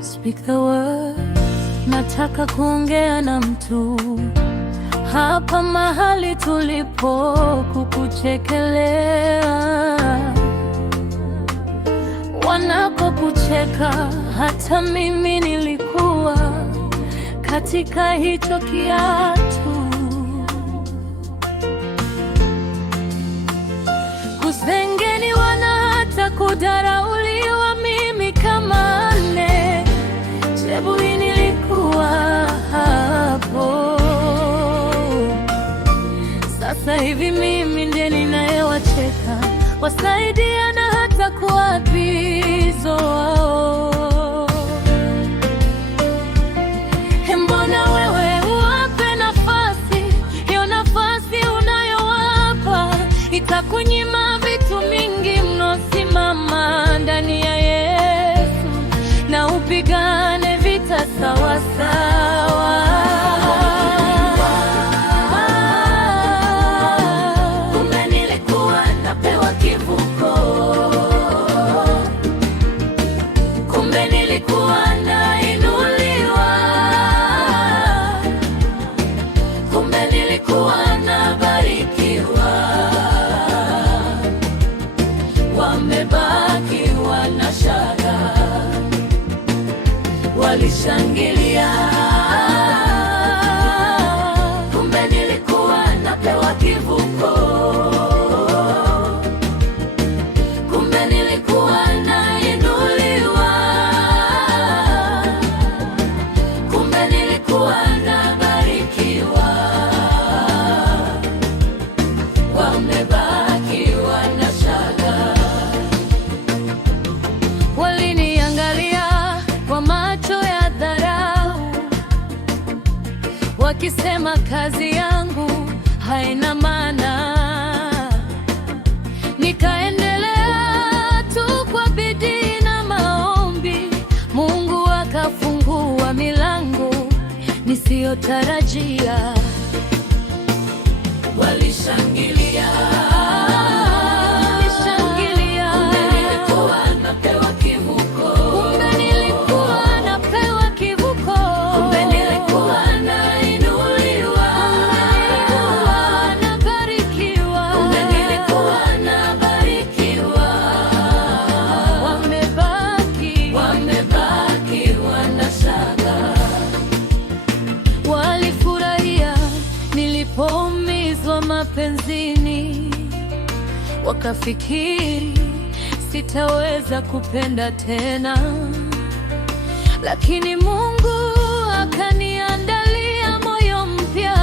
Speak the word. Nataka kuongea na mtu hapa mahali tulipo, kukuchekelea wanakokucheka. Hata mimi nilikuwa katika hicho kiatu. Kusengeniwa na hata kudharauliwa, mimi kama nne Chebui nilikuwa hapo. Sasa hivi mimi ndiye ninayewacheka, wasaidia na hata kuapizwa. Mbona wewe uwape nafasi? Hiyo nafasi unayowapa itakunyima vitu mingi mno. Simama ndani ya Yesu na upigane vita sawa sawa. Kumbe nilikuwa napewa kivuko, kumbe nilikuwa nainuliwa, kumbe nilikuwa nabarikiwa. Wamebakiwa na shaka, walishangilia. Kumbe nilikuwa napewa kivuko, kumbe nilikuwa nainuliwa, kumbe nilikuwa nabarikiwa. Wamebakiwa na shaka, waliniangalia kwa macho ya dharau, wakisema kazi yangu haina maana. Nikaendelea tu kwa bidii na maombi, Mungu akafungua milango nisiyotarajia. Walishangilia, walishangilia. Kumbe nilikuwa napewa kivuko, kumbe nilikuwa napewa kivuko, kumbe nilikuwa nainuliwa, kumbe nilikuwa nabarikiwa, kumbe nilikuwa nabarikiwa. Wamebakiwa na shaka, walifurahia nilipoumizwa mapenzini, wakafikiri sitaweza kupenda tena, lakini Mungu akaniandalia moyo mpya.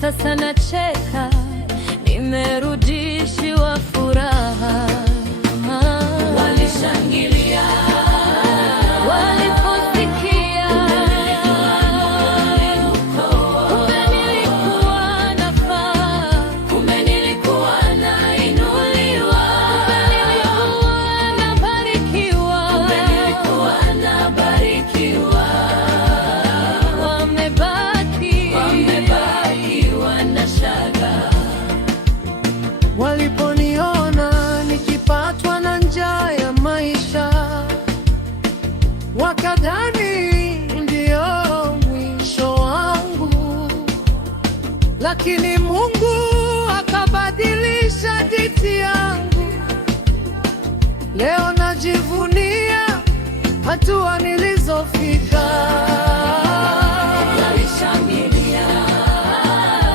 Sasa nacheka, nimerudishiwa furaha. Walishangilia waliposikia, kumbe nilikuwa nafaa, kumbe nilikuwa nainuliwa, kumbe nilikuwa nabarikiwa, kumbe nilikuwa nabarikiwa. Wamebakiwa na shaka, waliponiona nikipatwa na njaa ya maisha, wakadhani ndio mwisho wangu, lakini Mungu akabadilisha hadithi yangu. Leo najivunia hatua nilizofika. walishangilia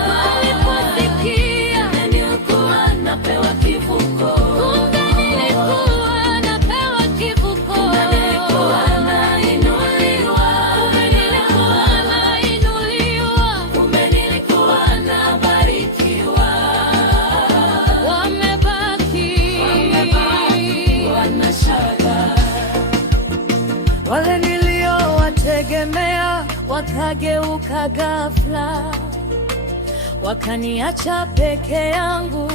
waliposikia nilikuwa napewa kivuko, kumbe nilikuwa napewa kivuko, kumbe nilikuwa nainuliwa, kumbe nilikuwa nainuliwa, kumbe nilikuwa nabarikiwa. Wamebakiwa na shaka, Wale niliowategemea wakageuka ghafla, wakaniacha peke yangu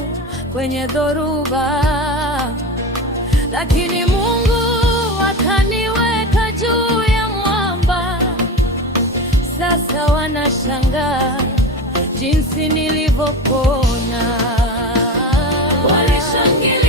kwenye dhoruba, lakini Mungu akaniweka juu ya mwamba. Sasa wanashangaa jinsi nilivyopona. Walishangilia